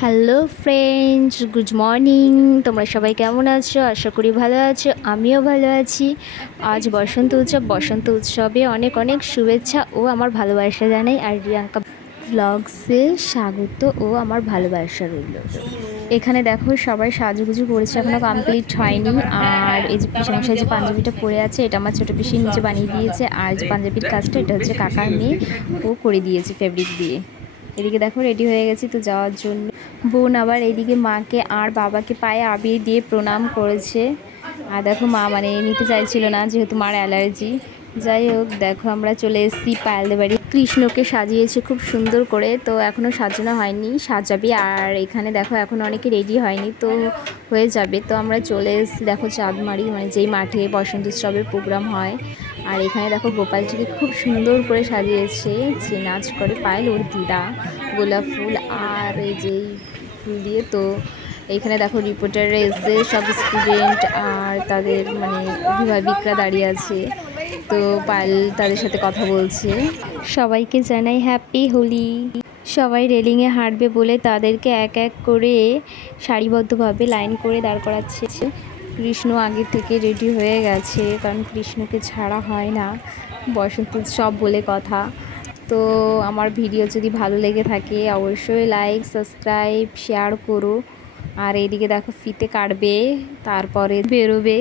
Hello friends good morning তোমরা সবাই কেমন আছো? আশা করি ভালো আছো। আমিও ভালো আছি। আজ বসন্ত উৎসব। বসন্ত উৎসবে অনেক অনেক শুভেচ্ছা ও আমার ভালোবাসা জানাই। আর রিয়াঙ্কা ভ্লগসে স্বাগত ও আমার ভালোবাসা রইল। এখানে দেখো, সবাই সাজুগুজু করেছে। এখনও কমপ্লিট হয়নি। আর এই যে পিছনে যে পাঞ্জাবিটা পরে আছে, এটা আমার ছোটো পিসি নিচে বানিয়ে দিয়েছে। আর যে পাঞ্জাবির কাজটা, এটা হচ্ছে কাকার মেয়ে। ও করে দিয়েছে ফেব্রিক দিয়ে। এদিকে দেখো রেডি হয়ে গেছি তো যাওয়ার জন্য। বোন আবার এদিকে মাকে আর বাবাকে পায়ে আবির দিয়ে প্রণাম করেছে। আর দেখো মা মানে নিতে চাইছিল না, যেহেতু মার অ্যালার্জি। যাই হোক, দেখো আমরা চলে এসেছি পায়েলদের বাড়ি কৃষ্ণকে সাজিয়েছে খুব সুন্দর করে, তো এখনও সাজানো হয়নি, সাজাবে। আর এখানে দেখো এখন অনেকে রেডি হয়নি, তো হয়ে যাবে। তো আমরা চলে এসেছি, দেখো চাঁদমারি মানে যেই মাঠে বসন্ত উৎসবের প্রোগ্রাম হয়। আর এখানে দেখো গোপালজিকে খুব সুন্দর করে সাজিয়েছে যে নাচ করে পায়েল ওর দিদা, গোলাপ ফুল আর এই যে ফুল দিয়ে তো এইখানে দেখো রিপোর্টাররা এসে সব স্টুডেন্ট আর তাদের মানে অভিভাবিকরা দাঁড়িয়ে আছে। তো পায়েল তাদের সাথে কথা বলছে। সবাইকে জানাই হ্যাপি হোলি। সবাই রেলিংয়ে হাঁটবে বলে তাদেরকে এক এক করে সারিবদ্ধভাবে লাইন করে দাঁড় করাচ্ছে। কৃষ্ণ আগে থেকে রেডি হয়ে গেছে, কারণ কৃষ্ণকে ছাড়া হয় না। বসন্ত উৎসব বলে কথা। তো আমার ভিডিও যদি ভালো লেগে থাকে, অবশ্যই লাইক সাবস্ক্রাইব শেয়ার করো। আর এইদিকে দেখো, ফিতে কাটবে, তারপরে বেরোবে।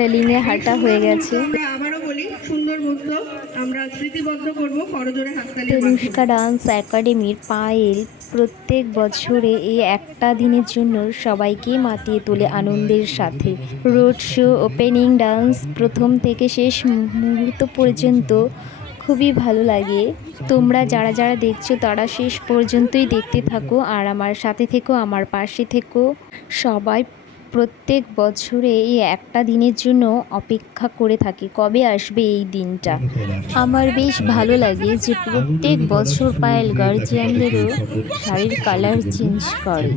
রেলিংয়ে হাঁটা হয়ে গেছে। আমরা আবারও বলি সুন্দর উৎসব আমরা স্মৃতিবদ্ধ করব করজোরে হাততালি তনুষ্কা ডান্স একাডেমির পায়েল প্রত্যেক বছরে এই একটা দিনের জন্য সবাইকে মাতিয়ে তোলে আনন্দের সাথে। রোড শো ওপেনিং ডান্স প্রথম থেকে শেষ মুহূর্ত পর্যন্ত খুবই ভালো লাগে। তোমরা যারা যারা দেখছ তারা শেষ পর্যন্তই দেখতে থাকো। আর আমার সাথে থেকো আমার পাশে থেকো। সবাই প্রত্যেক বছরে এই একটা দিনের জন্য অপেক্ষা করে থাকি। কবে আসবে এই দিনটা? আমার বেশ ভালো লাগে যে প্রত্যেক বছর পায়েল গার্জিয়ানদেরও শাড়ির কালার চেঞ্জ করে।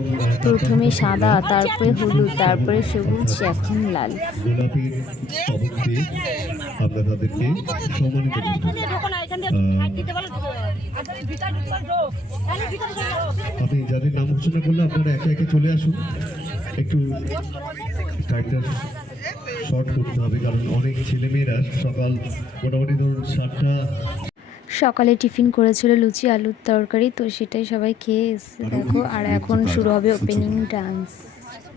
প্রথমে সাদা, তারপরে হলুদ, তারপরে সবুজ, এখন লাল। আপনি যাদের নাম ঘোষণা করলে আপনারা একে একে চলে আসুন। একটু টাইমটা শর্ট করতে হবে কারণ অনেক ছেলেমেয়েরা সকাল মোটামুটি ধরুন সাতটা সকালে টিফিন করেছিল লুচি আলুর তরকারি তো সেটাই সবাই খেয়ে এসছে দেখো আর এখন শুরু হবে ওপেনিং ডান্স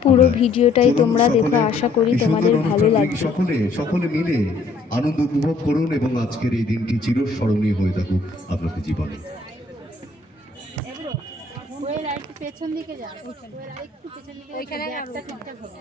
পুরো ভিডিওটাই তোমরা দেখো আশা করি তোমাদের ভালো লাগবে। সকলে সকলে মিলে আনন্দ উপভোগ করুন এবং আজকের এই দিনটি চিরস্মরণীয় হয়ে থাকুক আপনাদের জীবনে। পেছন দিকে যান একটু পেছন দিকে ওইখানে একটা ঠিকঠাক হবে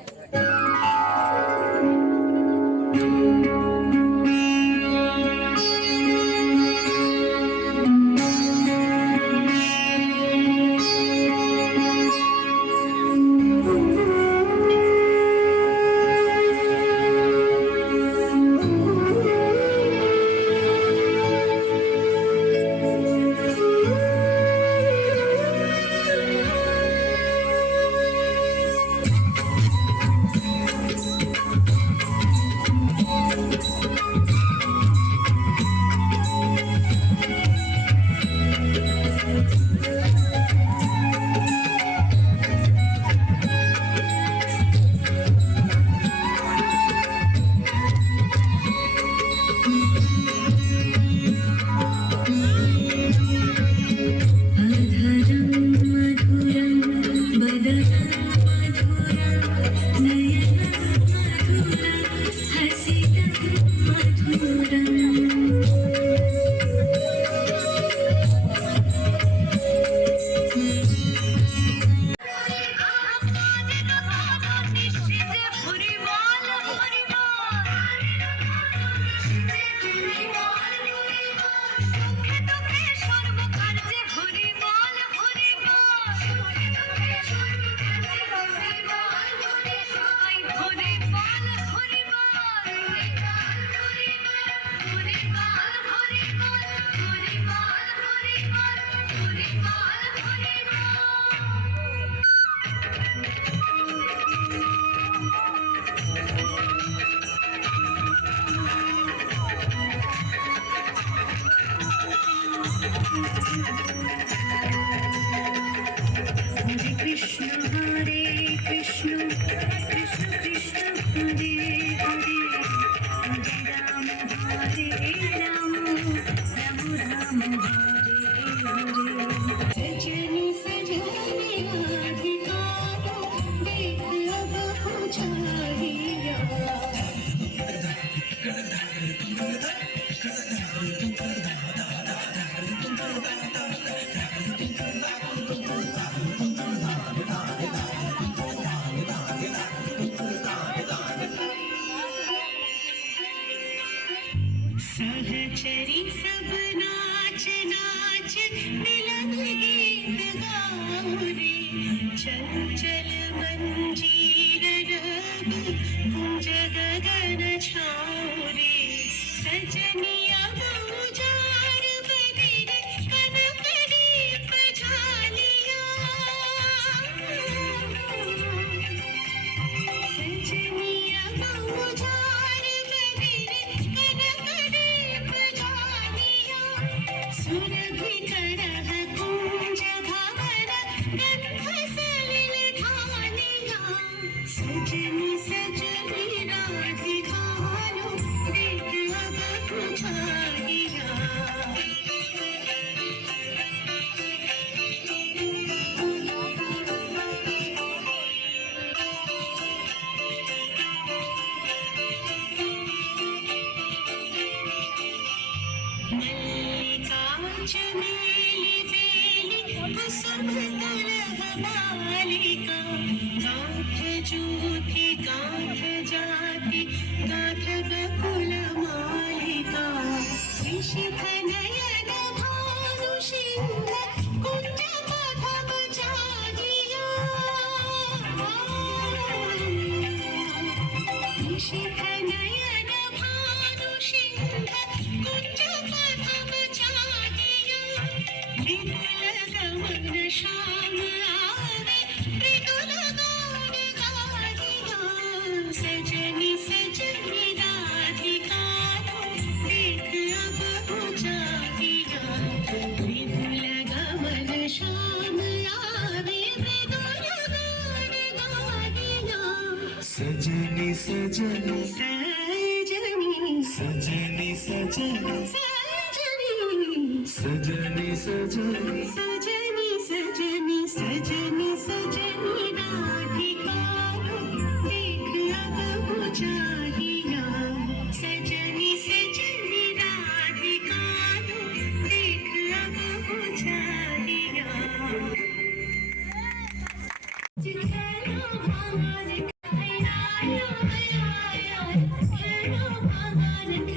चमेली बेली सब तरह बालिका गाँठ जूठी गाँठ जाति गाँठ बकुल मालिका। विषधनयन भानुषी सजनी सजनी सजनी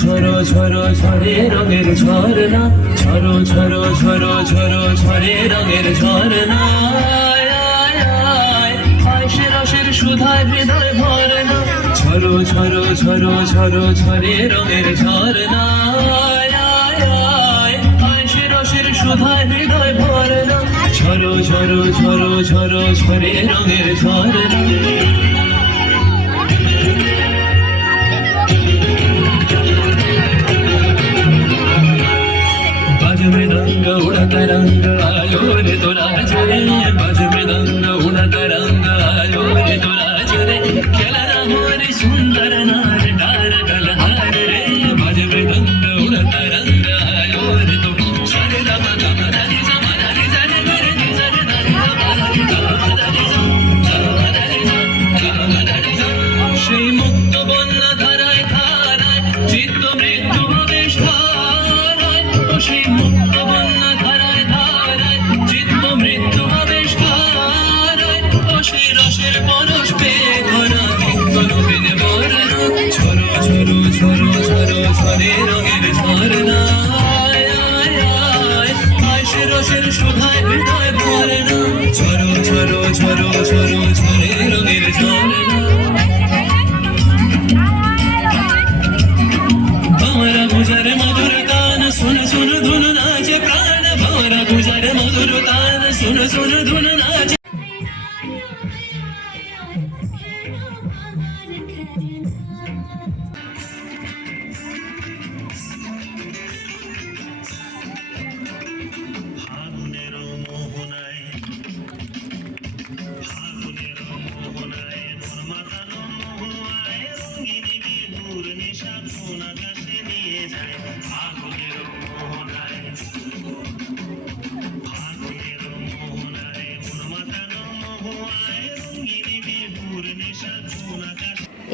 ঝরো ঝরো ঝরে রঙের ঝরনা ঝরো ঝরো ঝরো ঝরো ঝরে রঙের ঝরনা আয়, আয়, আয়, আয় সে রসের সুধায় হৃদয় ভরনা ঝরো ঝরো ঝরো ঝরো ঝরে রঙের ঝরনা শোভায় হৃদয় ভরল ঝরো ঝরো ঝরো ঝরো ঝরে রঙের ঝরল বাজু মৃদঙ্গ উড়া তরঙ্গ ঝরো রঙের ঝরনা আয়, আয়, আয়, সে রসের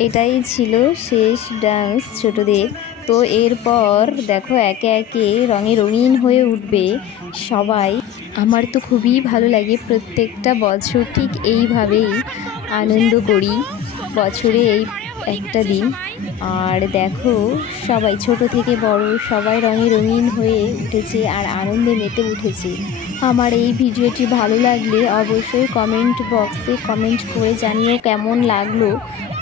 এটাই ছিল শেষ ডান্স ছোটদের। তো এরপর দেখো একে একে রঙে রঙিন হয়ে উঠবে সবাই। আমার তো খুবই ভালো লাগে প্রত্যেকটা বছর ঠিক এইভাবেই আনন্দ করি বছরে এই একটা দিন। আর দেখো সবাই ছোট থেকে বড় সবাই রঙে রঙিন হয়ে উঠেছে আর আনন্দে মেতে উঠেছে। আমার এই ভিডিওটি ভালো লাগলে অবশ্যই কমেন্ট বক্সে কমেন্ট করে জানিও কেমন লাগল।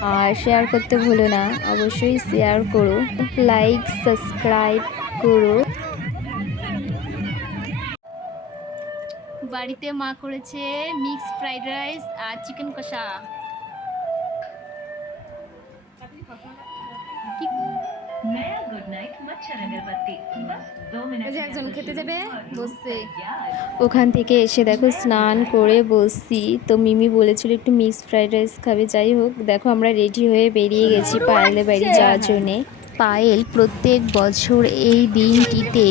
আর শেয়ার করতে ভুলো না। অবশ্যই শেয়ার করো। লাইক সাবস্ক্রাইব করো। বাড়িতে মা করেছে মিক্স ফ্রাইড রাইস আর চিকেন কষা। একজন খেতে যাবে বসছে। ওখান থেকে এসে দেখো স্নান করে বসছি। তো মিমি বলেছিল একটু মিক্স ফ্রাইড রাইস খাবে যাই হোক দেখো আমরা রেডি হয়ে বেরিয়ে গেছি পায়েলের বাড়ি যাওয়ার জন্যে। পায়েল প্রত্যেক বছর এই দিনটিতে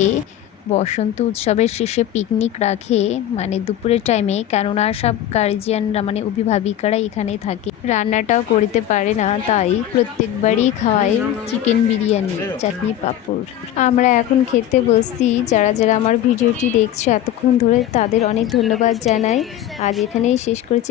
বসন্ত উৎসবের শেষে পিকনিক রাখে মানে দুপুরের টাইমে কেননা সব গার্জিয়ানরা মানে অভিভাবিকারা এখানে থাকে। রান্নাটাও করতে পারে না, তাই প্রত্যেকবারই খাওয়ায় চিকেন বিরিয়ানি, চাটনি পাঁপড়। আমরা এখন খেতে বসছি, যারা যারা আমার ভিডিওটি দেখছ এতক্ষণ ধরে তাদের অনেক ধন্যবাদ জানাই। আজ এখানেই শেষ করেছি।